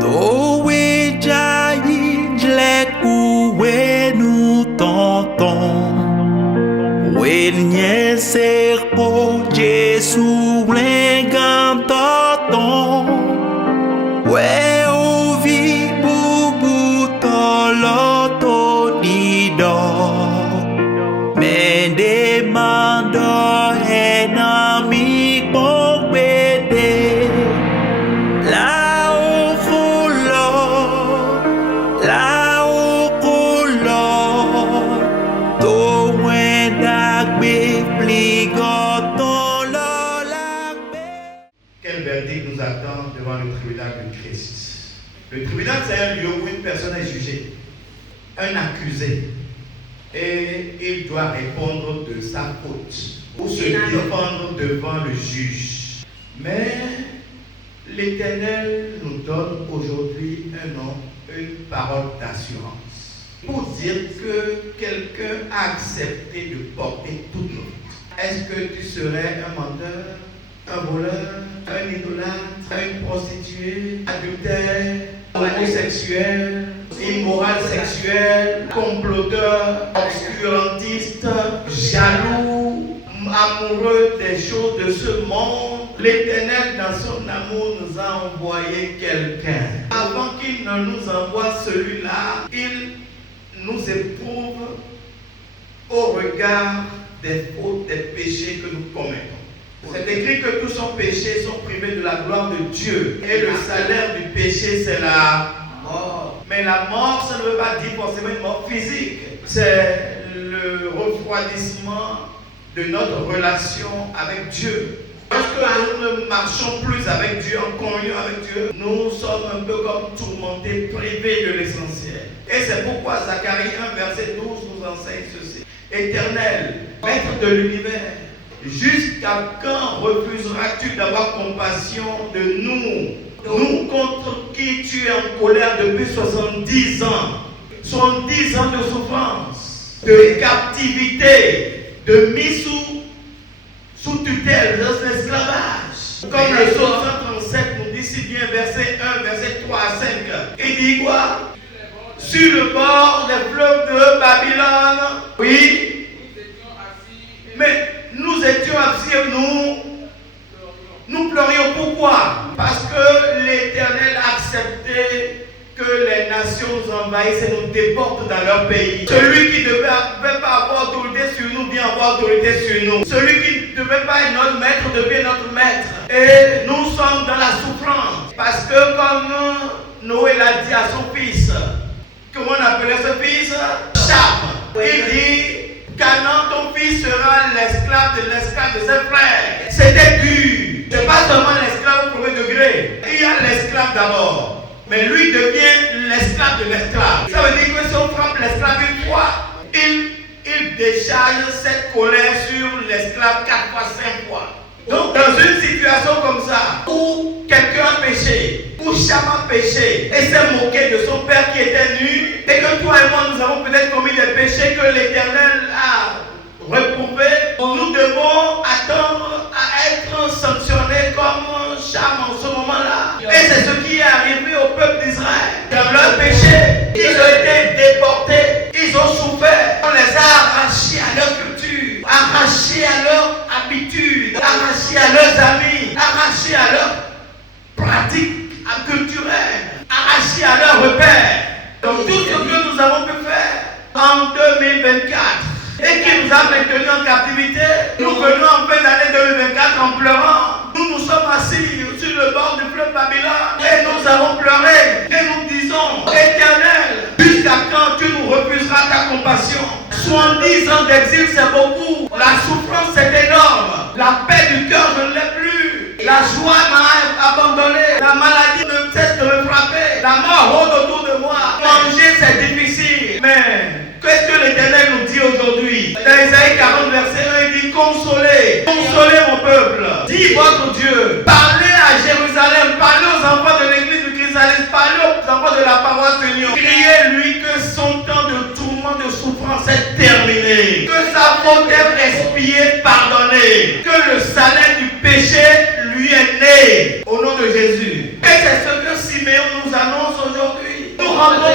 Towe jayi jlek uwe nu tonton. Wenye serpo Jesu lengam tonton. We uvi bubu toloto dido. Men demando enami pokbede. La ufulo, la ukulo. To wendak be pligoton lo lakbe. Quel verdict nous attend devant le tribunal de Christ? Le tribunal, c'est un lieu où une personne est jugée, un accusé, et il doit répondre de sa faute ou se défendre devant le juge. Mais l'Éternel nous donne aujourd'hui une parole d'assurance pour dire que quelqu'un a accepté de porter toute nos vies. Est-ce que tu serais un menteur, un voleur, un idolâtre, une prostituée, adultère, homosexuel, immoral sexuel, comploteur, obscurantiste, jaloux, amoureux des choses de ce monde? L'Éternel, dans son amour, nous a envoyé quelqu'un. Avant qu'il ne nous envoie celui-là, il nous éprouve au regard des fautes, des péchés que nous commettons. C'est écrit que tous nos péchés sont privés de la gloire de Dieu. Et le salaire du péché, c'est la mort. Mais la mort, ça ne veut pas dire forcément une mort physique. C'est le refroidissement de notre relation avec Dieu. Lorsque nous ne marchons plus avec Dieu, en communion avec Dieu, nous sommes un peu comme tourmentés, privés de l'essentiel. Et c'est pourquoi Zacharie 1, verset 12 nous enseigne ceci. Éternel, maître de l'univers, jusqu'à quand refuseras-tu d'avoir compassion de nous? Nous contre qui tu es en colère depuis 70 ans. 70 ans de souffrance, de captivité, de mise sous tutelle, de l'esclavage. Comme le psaume 137 nous dit si bien, verset 1, verset 3 à 5. Il dit quoi? Sur le bord des fleuves de Babylone. Oui. Mais nous étions assis, nous pleurions. Pourquoi? Parce que l'Éternel a accepté que les nations nous envahissent et nous déportent dans leur pays. Celui qui ne devait pas avoir autorité sur nous vient avoir autorité sur nous. Celui qui ne devait pas être notre maître devient notre maître. Et nous sommes dans la souffrance. Parce que comme Noé l'a dit à son fils, comment on appelait ce fils? Cham. Il dit, Canaan, ton fils sera l'esclave de ses frères. C'était dur. Ce n'est pas seulement l'esclave au premier degré. Il y a l'esclave d'abord. Mais lui devient l'esclave de l'esclave. Ça veut dire que si on frappe l'esclave une fois, il décharge cette colère sur l'esclave 4 fois, 5 fois. Donc dans une situation comme ça, où quelqu'un a péché, où Cham a péché et s'est moqué de son père qui était nu, et que toi et moi nous avons peut-être commis des péchés que l'Éternel a reprouvés, nous devons attendre à être sanctionnés comme Cham en ce moment-là. Et c'est ce qui est arrivé au peuple d'Israël. Dans leur péché, ils ont été déportés, ils ont souffert. On les a arrachés à leur culture, arrachés à leur habitude, arrachés à leurs amis, arrachés à leurs pratiques culturelles, arrachés à leurs repères. Donc tout ce que nous avons pu faire en 2024 et qui nous a maintenus en captivité, nous venons en fin d'année 2024 en pleurant. Nous nous sommes assis sur le bord du fleuve Babylone et nous avons pleuré et nous disons, Éternel, jusqu'à quand tu nous refuseras ta compassion? 70 ans d'exil, c'est beaucoup. La souffrance, c'est énorme. La paix du cœur, je ne l'ai plus. La joie m'a abandonné. La maladie ne cesse de me frapper. La mort rôde autour de moi. Manger, c'est difficile. Mais qu'est-ce que l'Éternel nous dit aujourd'hui? Dans Isaïe 40, verset 1, il dit, consolez, consolez mon peuple. Dis votre Dieu. Parlez à Jérusalem. Parlez aux enfants de l'église du chrysalide. Parlez aux enfants de la paroisse de Lyon. Criez-lui que son temps de tourment, de souffrance est terminé. Que sa faute est expiée, pardonnée. Que le salaire du péché lui est né. Au nom de Jésus. Et c'est ce que Siméon nous annonce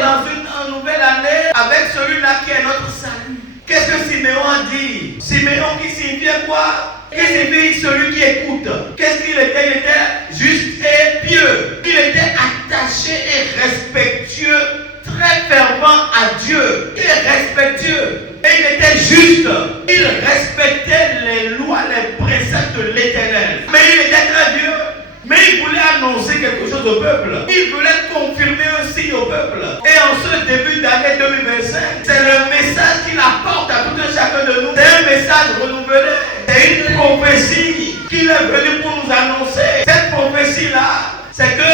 entrons dans une nouvelle année avec celui-là qui est notre salut. Qu'est-ce que Siméon a dit? Siméon qui signifiait quoi? Qui signifie celui qui écoute. Qu'est-ce qu'il était? Il était juste et pieux. Il était attaché et respectueux, très fervent à Dieu. Il est respectueux. Et il était juste. Il respectait les lois, les préceptes de l'Éternel. Mais il était très vieux. Mais il voulait annoncer quelque chose au peuple. Il voulait confirmer un signe au peuple. Et en ce début d'année 2025, c'est le message qu'il apporte à tout un chacun de nous. C'est un message renouvelé. C'est une prophétie qu'il est venu pour nous annoncer. Cette prophétie-là, c'est que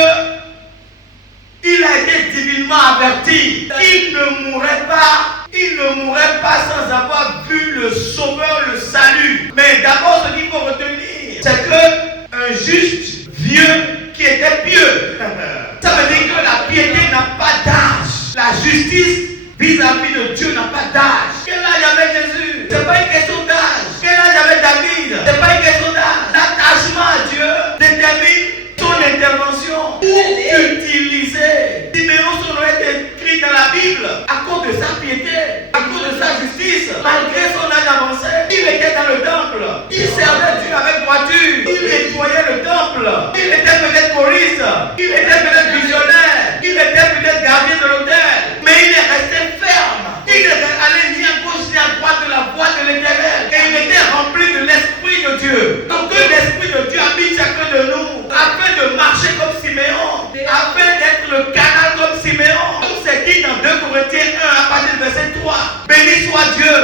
il a été divinement averti. Il ne mourrait pas. Il ne mourrait pas sans avoir vu le Sauveur, le salut. Mais d'abord, ce qu'il faut retenir, c'est qu'un juste vieux qui était pieux. Ça veut dire que la piété n'a pas d'âge. La justice vis-à-vis de Dieu n'a pas d'âge. Quel âge avait Jésus? Ce n'est pas une question d'âge. Quel âge avait David? Ce n'est pas une question d'âge. L'attachement à Dieu détermine son intervention pour utiliser. Siméon, son nom est écrit dans la Bible à cause de sa piété, à cause de sa justice. Malgré son âge avancé, il était dans le temple. Il servait Dieu avec droiture. Il nettoyait le temple. Il était peut-être choriste. Il était peut-être visionnaire. Il était peut-être gardien de l'autel. Mais il est resté ferme. Il n'est allé ni à gauche ni à droite de la voie de l'Éternel. Et il était rempli de l'Esprit de Dieu. Donc que l'Esprit de Dieu habite chacun de nous, afin de marcher comme Siméon, afin d'être le canal comme Siméon. Comme c'est dit dans 2 Corinthiens 1 à partir du verset 3. Béni soit Dieu,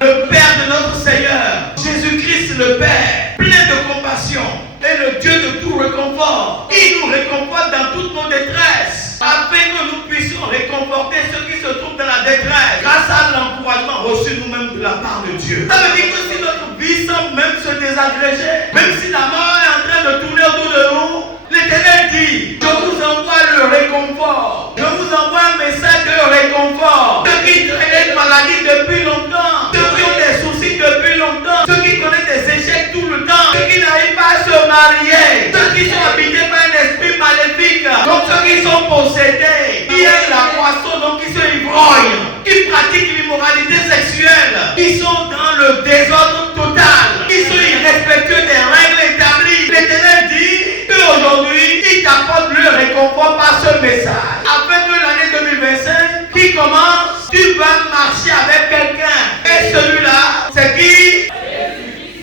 le Père de notre Seigneur, Jésus-Christ le Père, plein de compassion, et le Dieu de tout réconfort. Il nous réconforte dans toutes nos détresses, afin que nous puissions réconforter ceux qui se trouvent dans la détresse, grâce à l'encouragement reçu nous-mêmes de la part de Dieu. Ça veut dire que si notre vie semble même se désagréger, même si la mort est en train de tourner autour de nous, l'Éternel dit, je vous envoie le réconfort. Je vous envoie un message de réconfort. Ceux qui traînent une maladie depuis longtemps, ceux qui ont des soucis depuis longtemps, ceux qui connaissent des échecs tout le temps, ceux qui n'arrivent pas à se marier, ceux qui sont habités par un esprit maléfique, donc ceux qui sont possédés, qui aiment la poisson, donc qui se ivrognent, qui pratiquent l'immoralité sexuelle, qui sont dans le désordre total, qui sont irrespectueux des règles établies. L'Éternel dit qu'aujourd'hui, il t'apporte le réconfort par ce message. Afin que l'année 2025 qui commence, tu vas marcher avec quelqu'un. Et celui-là, c'est qui?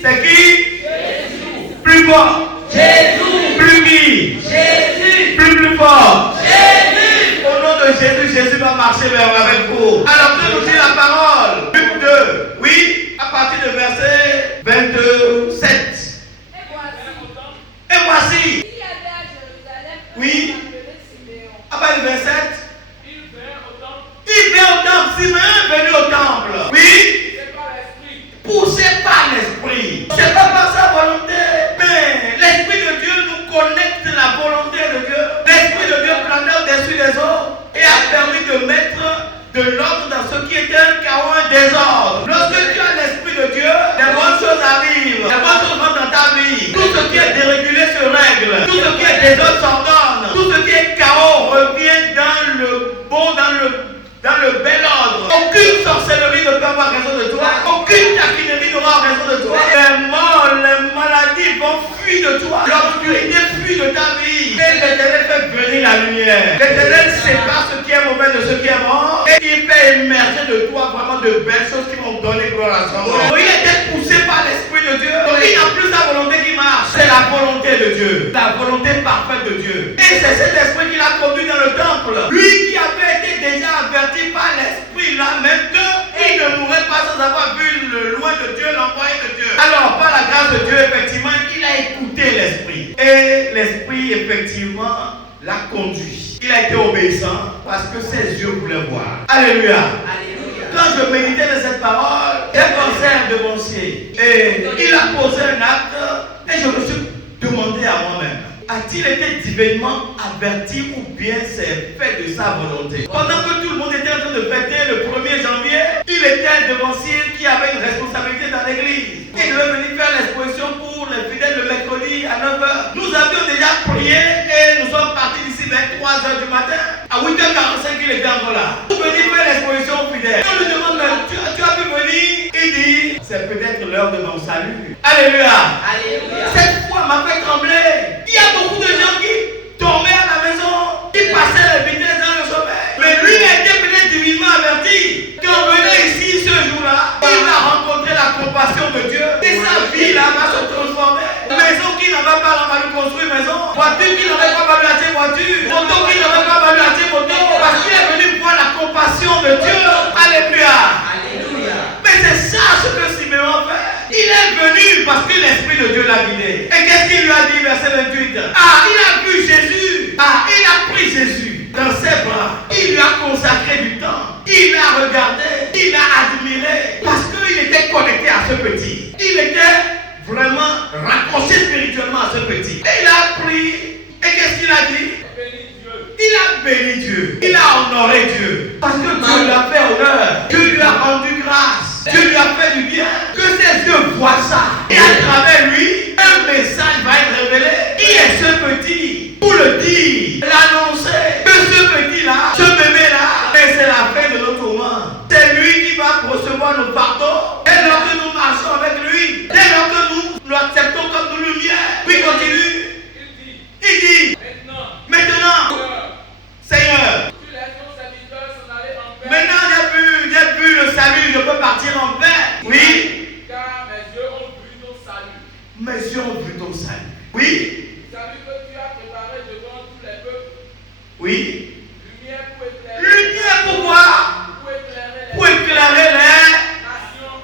C'est qui? Jésus. Plus fort. Jésus. Plus qui? Jésus. Plus fort. Jésus. Au nom de Jésus, Jésus va marcher avec vous. Alors que nous dit la parole. Luc 2. Oui, à partir du verset 27. Et voici. Oui. À partir du 27. Il vient au temple. Siméon est venu au temple. Oui. Poussé par l'esprit. C'est pas par sa volonté. Mais l'esprit de Dieu nous connecte la volonté de Dieu. L'esprit de Dieu planait au-dessus des eaux et a permis de mettre de l'ordre dans ce qui était un chaos, un désordre. Lorsque tu as l'esprit de Dieu, des bonnes choses arrivent. Des bonnes choses rentrent dans ta vie. Tout ce qui est dérégulé se règle. Tout ce qui est désordre s'ordonne. Tout ce qui est chaos revient dans le bon, dans le bel ordre. Aucune sorcellerie ne peut avoir raison de toi. Aucune taquinerie n'aura raison de toi. Les morts, les maladies vont fuir de toi. L'obscurité fuit de ta vie. Et l'Éternel fait venir la lumière. L'Éternel sépare ce qui est mauvais de ce qui est bon. Et il fait émerger de toi vraiment de belles choses qui vont donner gloire à son nom. Il était poussé par l'Esprit de Dieu. Donc il n'a plus sa volonté qui marche. C'est la volonté de Dieu. La volonté parfaite de Dieu. Et c'est cet esprit qui l'a conduit dans le temple. Lui qui avait été déjà averti par l'esprit là même qu'il ne mourrait pas sans avoir vu le loin de Dieu, l'envoyé de Dieu. Alors par la grâce de Dieu, effectivement, il a écouté l'esprit. Et l'esprit, effectivement, l'a conduit. Il a été obéissant parce que ses yeux voulaient voir. Alléluia. Alléluia. Quand je méditais de cette parole, j'ai pensé à un devancier. Et il a posé un acte et je me suis demandé à moi-même, a-t-il été divinement averti ou bien c'est fait de sa volonté? Pendant que tout le monde était en train de fêter le 1er janvier, il était un devancier qui avait une responsabilité dans l'église. Il devait venir faire l'exposition pour les fidèles le mercredi à 9h. Nous avions déjà prié et nous sommes partis d'ici vers 3h du matin. À À 8h45, il était encore là. Pour venir faire l'exposition fidèle. On lui demande, tu as pu venir? Il dit, c'est peut-être l'heure de mon salut. Alléluia. Alléluia. Cette foi m'a fait trembler. Il y a beaucoup de gens qui tombaient à la maison, qui passaient la vitesse dans le sommeil. Mais lui, il a été peut-être divinement averti. Quand on venait ici ce jour-là, il a rencontré la compassion de Dieu. Et sa vie là va se transformer. Maison qui n'avait pas la malu construire maison. Voiture qui n'avait pas malu acheter voiture. Moto qui n'avait pas malu acheter moto. Parce qu'il est venu voir la compassion de Dieu. Alléluia. Alléluia. Mais c'est ça ce que Siméon fait. Il est venu parce que l'Esprit de Dieu l'a guidé. Et qu'est-ce qu'il lui a dit, verset 28? Ah, il a vu Jésus. Ah, il a pris Jésus dans ses bras. Il lui a consacré du temps. Il l'a regardé. Il l'a admiré. Parce qu'il était connecté à ce petit. Il était vraiment raccroché spirituellement à ce petit. Et il a pris. Et qu'est-ce qu'il a dit? Il a béni Dieu. Il a honoré Dieu. Parce que Dieu lui a fait honneur. Dieu lui a rendu grâce. Dieu lui a fait du bien. Que ses yeux voient ça. Et à travers lui, un message va être révélé. Qui est ce petit? Pour le dire, l'annoncer. Que ce petit-là, ce bébé-là, et c'est la fin de notre moment. C'est lui qui va recevoir nos pardons. Dès lors que nous marchons avec lui, dès lors que nous l'acceptons comme nous lumière. Puis continue. Il dit, maintenant, Seigneur, maintenant j'ai vu le salut, je peux partir en paix. Oui. Car mes yeux ont vu ton salut. Mes yeux ont vu ton salut. Oui. Salut que tu as préparé devant tous les peuples. Oui. Lumière pour éclairer. Lumière pourquoi? Pour éclairer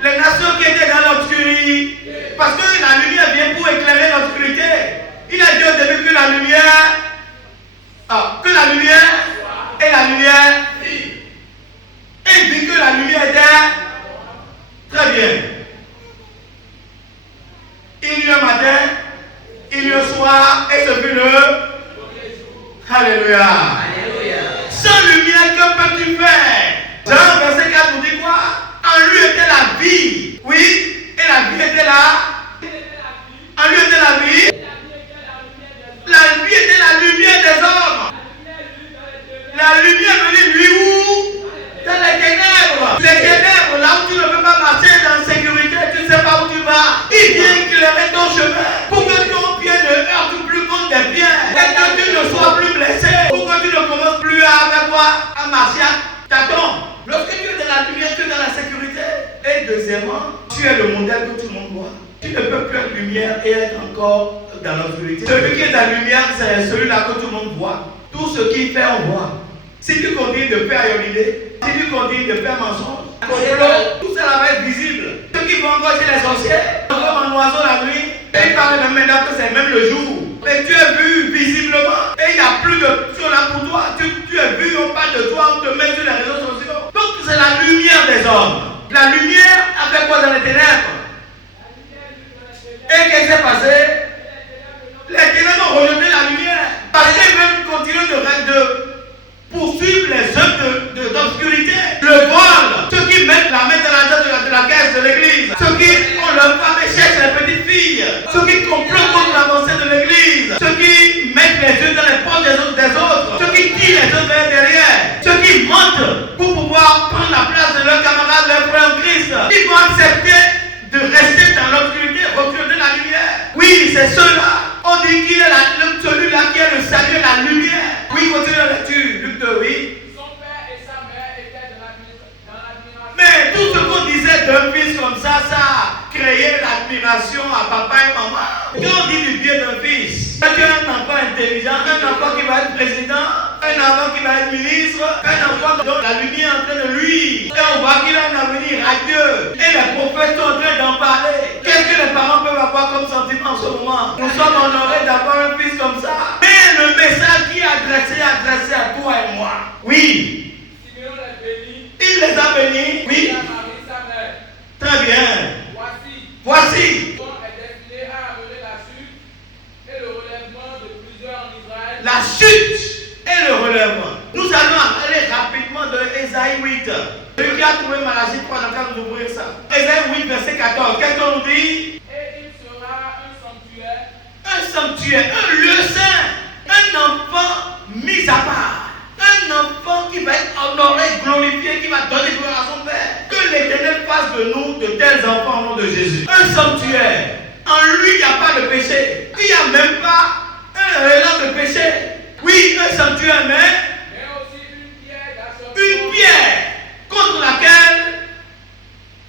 les nations qui étaient dans l'obscurité. Parce que la lumière vient pour éclairer l'obscurité. Il a dit au début que la lumière, et la lumière, et il dit que la lumière était très bien. Il y a un matin, il y a un soir, et ce fut le Alléluia. Sans lumière, que peux-tu faire? Jean verset 4 nous dit quoi? En lui était la vie. Oui, et la vie était là. En lui était la vie. La vie était la lumière des hommes. La lumière venait lui où? Dans les ténèbres. Les ténèbres, là où tu ne peux pas marcher dans la sécurité, tu ne sais pas où tu vas. Il vient éclairer ton chemin pour que ton pied ne heurte plus contre des pieds. Et que tu ne sois plus blessé. Pour que tu ne commences plus à marcher à tâtons. Lorsque tu es dans la lumière, tu es dans la sécurité. Et deuxièmement, tu es le modèle que tout le monde voit. Tu ne peux plus être lumière et être encore dans l'obscurité. Celui qui est dans la lumière, c'est celui-là que tout le monde voit. Tout ce qu'il fait, on voit. Si tu continues de faire idée, si tu continues de faire mensonge, tout ça va être visible. Ceux qui vont encore chez les sorciers, comme un oiseau la nuit, et ils parlent même maintenant que c'est même le jour. Mais tu es vu visiblement, et il n'y a plus de choses là pour toi. Tu es vu, on parle de toi, on te met sur les réseaux sociaux. Donc c'est la lumière des hommes. La lumière a fait quoi dans les ténèbres? Et qu'est-ce qui s'est passé? Les ténèbres ont rejeté la lumière. Parce qu'ils veulent continuer de poursuivre les œuvres d'obscurité. Le vol, ceux qui mettent la main dans la caisse de l'église, ceux qui ont leur femme et cherchent les petites filles, ceux qui complotent contre l'avancée de l'église, ceux qui mettent les yeux dans les poches des autres, ceux qui tirent les autres vers derrière, ceux qui mentent pour pouvoir prendre la place de leurs camarades, leurs frères en Christ. Ils vont accepter de rester dans l'obscurité, refuser la lumière. Oui, c'est ceux-là. On dit qu'il est celui-là qui est le salut, la lumière. Oui, continue la lecture, Luc 2, oui. Son père et sa mère étaient dans l'admiration. Mais tout ce qu'on disait d'un fils comme ça a créé l'admiration à papa et maman. Quand on dit du bien d'un fils, quand tu as un enfant intelligent, un enfant qui va être président, un enfant qui va être ministre, un enfant dont la lumière est en train de lui. Et on voit qu'il a un avenir radieux. Et les prophètes sont en train d'en parler. Qu'est-ce que les parents peuvent avoir comme sentiment en ce moment? Nous sommes honorés d'avoir un fils comme ça. Mais le message qui est adressé à toi et moi. Oui. Siméon les bénit. Il les a bénis. Oui. Il a marié sa mère. Très bien. Voici. Son est destiné à amener la chute et le relèvement de plusieurs en Israël. La chute et le relèvement. Nous allons aller rapidement de Ésaïe 8. Celui qui a trouvé Malachie 3, dans le cas d'ouvrir ça. Ésaïe 8, verset 14. Qu'est-ce qu'on nous dit? Et il sera un sanctuaire. Un sanctuaire, un lieu saint. Un enfant mis à part. Un enfant sanctuaire. En lui, il n'y a pas de péché. Il n'y a même pas un élan de péché. Oui, un sanctuaire, mais aussi une pierre d'achoppement. une pierre contre laquelle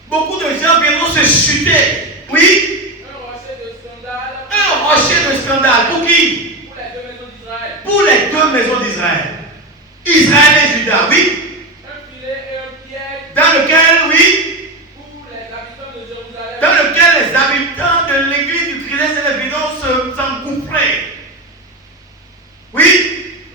beaucoup de gens viendront se chuter. Oui, Un rocher de scandale. un rocher de scandale. Pour qui? Pour les deux maisons d'Israël. Pour les deux maisons d'Israël. Israël et Juda, oui. Un filet et un piège Dans lequel, oui, pour les habitants de Jérusalem. dans lequel les habitants de l'église du Christ et les bidons s'engouffraient. Oui,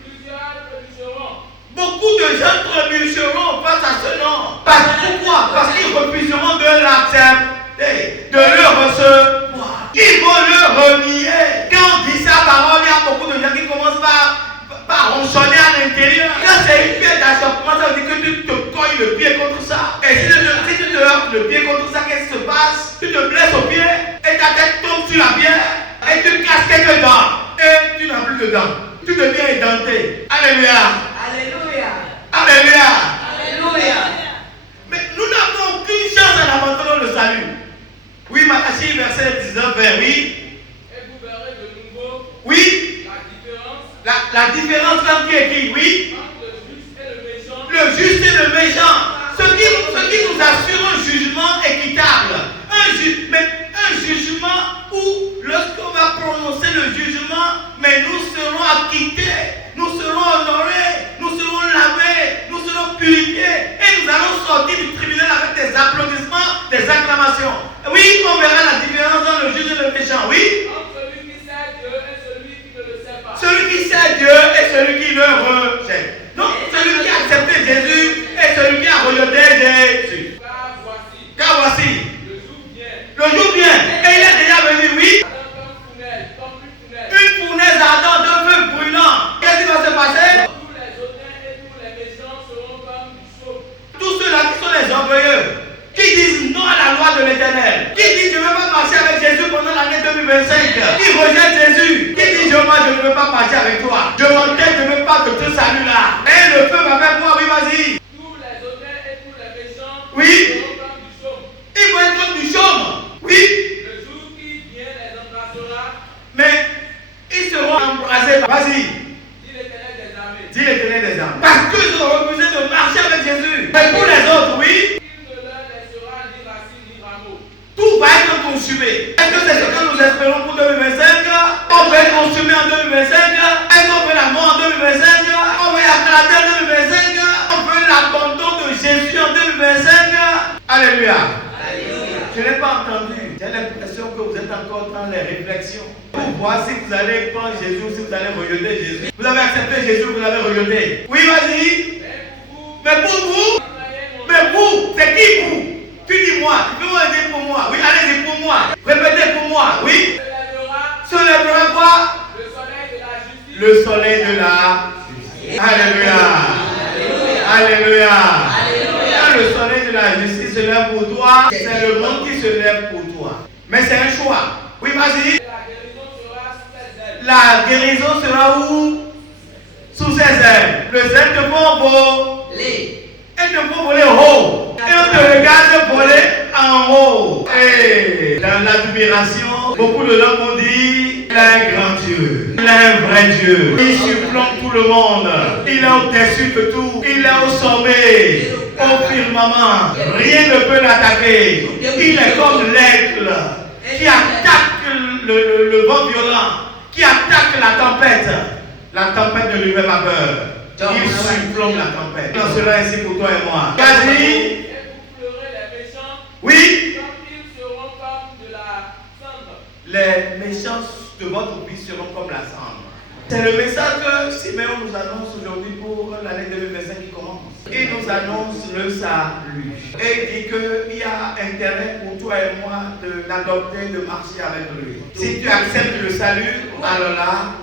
Plusieurs trébucheront. beaucoup de gens trébucheront face à ce nom. Pourquoi? Parce qu'ils refuseront de l'accepter, de le recevoir. Ils vont le renier. Quand on dit sa parole, il y a beaucoup de gens qui commencent par ronchonner à l'intérieur. Là, c'est une pierre d'achoppement, ça veut dire que tu te cognes le pied contre ça. Et si tu te heurtes le pied contre ça, qu'est-ce qui se passe? Tu te blesses au pied et ta tête tombe sur la pierre et tu casses quelques dents. Et tu n'as plus de dents. Tu deviens édenté. Alléluia. Alléluia. Alléluia. Alléluia. Mais nous n'avons aucune chance en abandonnant le salut. Oui, Malachie, verset 19, vers oui. Et vous verrez de nouveau Oui. La différence entre qui et qui? Oui. entre le juste et le méchant. Le juste et le méchant. Ce qui nous assure un jugement équitable. Mais un jugement où, lorsqu'on va prononcer le jugement, mais nous serons acquittés, nous serons honorés, nous serons lavés, nous serons purifiés et nous allons sortir du tribunal avec des applaudissements, des acclamations. Oui, on verra la différence entre le juste et le méchant. Oui. Entre celui qui sait Dieu et celui qui ne le sait pas. Celui qui sait Dieu et celui qui le rejette. Donc, celui qui a accepté Jésus et celui qui a rejeté Jésus. Car voici, le jour vient et il est déjà venu, oui. Une fournaise ardente, un feu brûlant. Qu'est-ce qui va se passer? Tous les honnêtes et tous les méchants seront comme du chauve. Tous ceux-là qui sont les orgueilleux, qui disent non à la loi de l'Éternel, qui disent je ne veux pas marcher avec Jésus pendant l'année 2025, qui rejettent Jésus, qui disent moi je ne veux pas marcher avec toi, je m'entête, je ne veux pas de ce salut-là. Et le feu va faire quoi? Oui, vas-y. Tous les honnêtes et tous les méchants Oui. seront comme du chauve. Ils vont être comme du chaume. Oui. Le jour qui vient les embrassera, Mais ils seront embrasés. Vas-y. dit l'Éternel des armées. Dis l'Éternel des armes. Parce qu'ils ont refusé de marcher avec Jésus. Mais pour les autres, oui. Il ne leur laissera ni racine ni rameau. Tout va être consumé. Est-ce que c'est ce que nous espérons pour 2025? On va être consumé en 2025. Est-ce qu'on veut la mort en 2025? On veut éclater en 2025. On veut l'abandon de Jésus en 2025. Alléluia. Je n'ai pas entendu. J'ai l'impression que vous êtes encore dans les réflexions. Pour voir si vous allez prendre Jésus ou si vous allez rejeter Jésus. Vous avez accepté Jésus, vous l'avez rejeté. Oui, vas-y. Mais pour vous, mais vous, c'est qui vous? Tu dis moi, tu peux me dire pour moi. Oui, allez-y pour moi. Répétez pour moi, oui. Se lèvera quoi? Le soleil de la justice. Le soleil de la justice. Alléluia. Alléluia. Quand le soleil de la justice se lève pour toi, c'est le monde qui se lève pour toi. Mais c'est un choix. Oui, vas-y. La guérison sera sous ses ailes. La guérison sera où? Sous ses ailes. Le zèle te font voler. Et te font voler haut. Et on te regarde voler en haut. Et dans l'admiration, beaucoup de gens m'ont dit, il a un grand Dieu. Il a un vrai Dieu. Il surplombe tout le monde. Il est au-dessus de tout. Il est au sommet. Au firmament. Rien ne peut l'attaquer. Il est comme l'aigle qui attaque le vent violent, qui attaque la tempête. La tempête ne lui fait pas peur. Il surplombe la tempête. Il en sera ainsi pour toi et moi. Vas-y. Et vous pleurez les méchants. Oui. Comme ils seront comme de la cendre. Les méchants de votre vie seront comme la cendre. C'est le message que Siméon nous annonce aujourd'hui pour l'année 2025 qui commence. Il nous annonce le salut. Et il dit qu'il y a intérêt pour toi et moi de l'adopter, de marcher avec lui. Si tu acceptes le salut, alors là,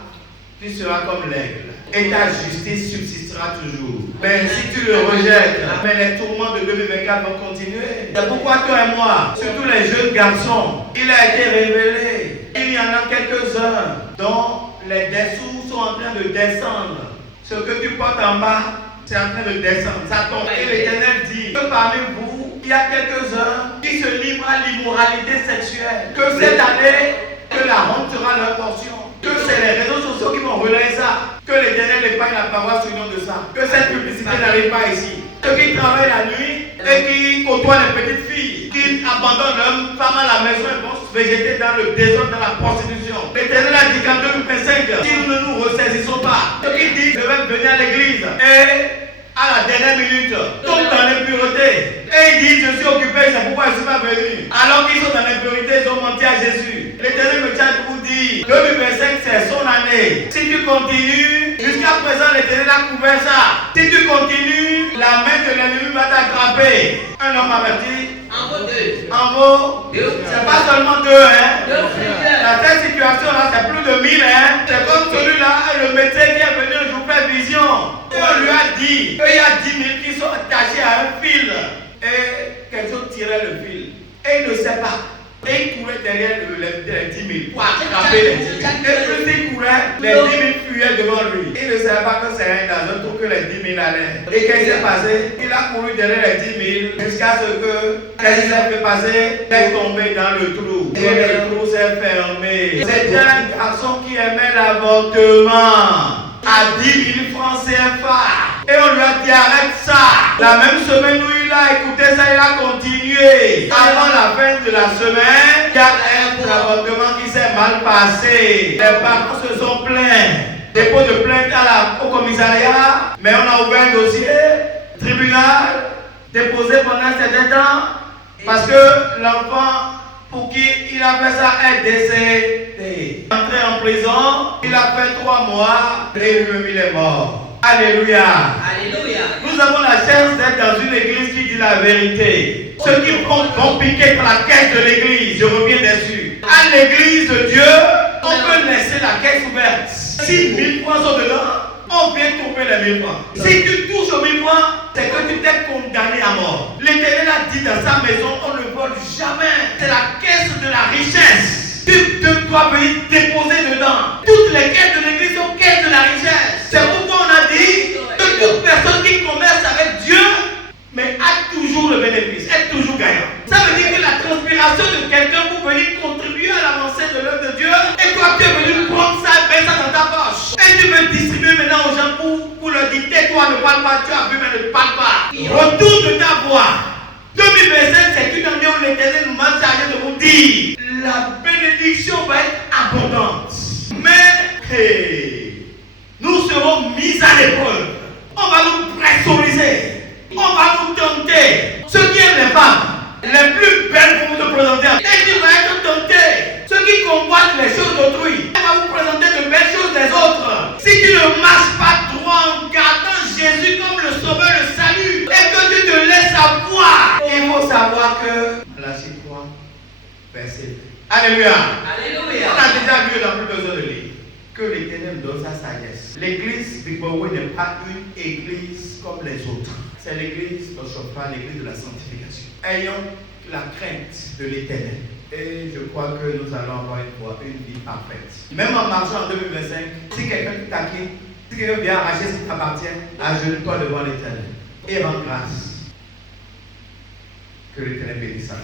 tu seras comme l'aigle. Et ta justice subsistera toujours. Mais si tu le rejettes, mais les tourments de 2024 vont continuer. C'est pourquoi toi et moi, surtout les jeunes garçons, il a été révélé. Il y en a quelques-uns dont les dessous sont en train de descendre. Ce que tu portes en bas, c'est en train de descendre. Ça tombe. Et l'Éternel dit que parmi vous, il y a quelques-uns qui se livrent à l'immoralité sexuelle. Que cette année, que la honte sera leur portion. Que c'est les réseaux sociaux qui vont relayer ça. Que l'Éternel épargne la paroisse au nom de ça. Que cette publicité n'arrive pas ici. Ceux qui travaillent la nuit et qui côtoient les petites filles, qui abandonnent leurs femmes à la maison et vont se végéter dans le désordre, dans la prostitution. L'Éternel a dit qu'en 2025, si nous ne nous ressaisissons pas, ceux qui disent je vais venir à l'église et à la dernière minute, tombent dans l'impureté. Et ils disent je suis occupé, c'est pourquoi je ne suis pas venu. Alors qu'ils sont dans l'impureté, ils ont menti à Jésus. L'Éternel me tient de vous dire 2025 c'est son année. Si tu continues, jusqu'à présent l'Éternel a couvert ça. Si tu continues, la main de l'ennemi va t'attraper. Un homme averti. En vaut deux. En vaut Deux. C'est pas seulement deux, hein. Deux frères. La telle situation là, c'est plus de 1000, hein. C'est comme celui-là, le médecin qui est venu un jour faire vision. Et on lui a dit qu'il y a 10 000 qui sont attachés à un fil. Et quelqu'un tirait le fil. Et il ne sait pas. Et il courait derrière les 10 000 pour attraper les 10 000. Et plus il courait, les 10 000 fuyaient devant lui. Il ne savait pas que c'est un dans un trou que les 10 000 allaient. Et qu'est-ce qui s'est passé? Il a couru derrière les 10 000 jusqu'à ce que, qu'est-ce qui s'est fait passer? Il est tombé dans le trou. Et le trou s'est fermé. C'était un garçon qui aimait l'avortement. À 10 000 francs CFA. Et on lui a dit arrête ça. La même semaine où il a écouté ça, il a continué. Avant la fin de la semaine, il y a un avortement qui s'est mal passé. Les parents se sont plaints. Dépôt de plainte au commissariat. Mais on a ouvert un dossier. Tribunal. Déposé pendant un certain temps. Parce que l'enfant pour qui il a fait ça est décédé. Entré en prison, il a fait 3 mois et lui-même il est mort. Alléluia. Alléluia. Nous avons la chance d'être dans une église qui dit la vérité. Ceux qui vont piquer dans la caisse de l'église, je reviens dessus. À l'église de Dieu, on peut laisser la caisse ouverte. Si 1000 francs sont dedans, on vient trouver les 1000 francs. Si tu touches aux 1000 francs, c'est que tu t'es condamné à mort. L'Éternel a dit dans sa maison, on ne vole jamais. C'est la caisse de la richesse. Tu dois venir déposer dedans. Toutes les caisses de l'église sont caisses de la richesse. C'est pourquoi on a dit que toute personne qui commerce avec Dieu, mais a toujours le bénéfice, est toujours gagnant. Ça veut dire que la transpiration de quelqu'un pour venir contribuer à l'avancée de l'œuvre de Dieu, et toi tu es venu prendre ça et mettre ça dans ta poche. Et tu veux distribuer maintenant aux gens pour leur dire tais-toi, ne parle pas, tu as vu mais ne parle pas. Retourne ta voix. 2025 c'est une année où l'Éternel nous m'a chargé de vous dire la bénédiction va être abondante. Mais nous serons mis à l'épreuve. On va nous pressuriser. On va nous tenter. Ceux qui aiment les femmes, les plus belles pour vous présenter. Et tu vas être tenté. Ceux qui convoitent les choses d'autrui, on va vous présenter de belles choses des autres. Si tu ne marches pas droit en gardant Jésus comme le sauveur, le salut, et que tu te laisses avoir, il faut savoir que la quoi verset. Alléluia. Alléluia. On a déjà lu, on n'a plus besoin de lire. Que l'Éternel donne sa sagesse. L'église Big Bowie n'est pas une église comme les autres. C'est l'église dont je parle, l'église de la sanctification. Ayons la crainte de l'Éternel. Et je crois que nous allons avoir une vie parfaite. Même en marchant en 2025, si quelqu'un te taquine, si quelqu'un vient arracher ce qui t'appartient, agenouille-toi devant l'Éternel et rends grâce. Que l'Éternel bénisse sa